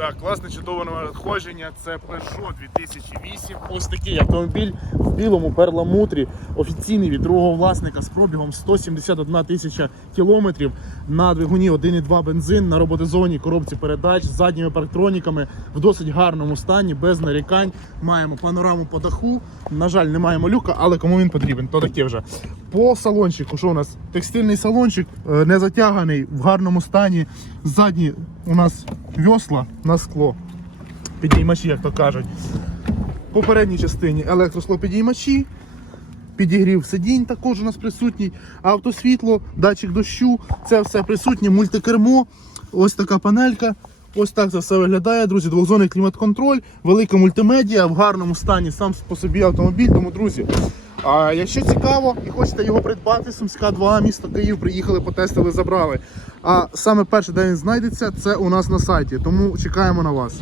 Так, класне чудове надходження. Це Peugeot 2008. Ось такий автомобіль в білому перламутрі, офіційний від другого власника з пробігом 171 тисяча кілометрів на двигуні 1,2 бензин на роботизованій коробці передач з задніми парктроніками в досить гарному стані, без нарікань. Маємо панораму по даху. На жаль, не маємо люка, але кому він потрібен, то таке вже. По салончику, що у нас? Текстильний салончик, е, не затяганий, в гарному стані. Ззадні у нас весла на скло. Підіймачі, як то кажуть. В попередній частині електросклопідіймачі, підігрів сидінь також у нас присутній, автосвітло, датчик дощу, це все присутнє, мультикермо, ось така панелька. Ось так це все виглядає, друзі. Двохзонний клімат-контроль, велика мультимедіа, в гарному стані сам по собі автомобіль. Тому, друзі, а якщо цікаво і хочете його придбати, Сумська 2, місто Київ, приїхали, потестили, забрали. А саме перше, де він знайдеться, це у нас на сайті. Тому чекаємо на вас.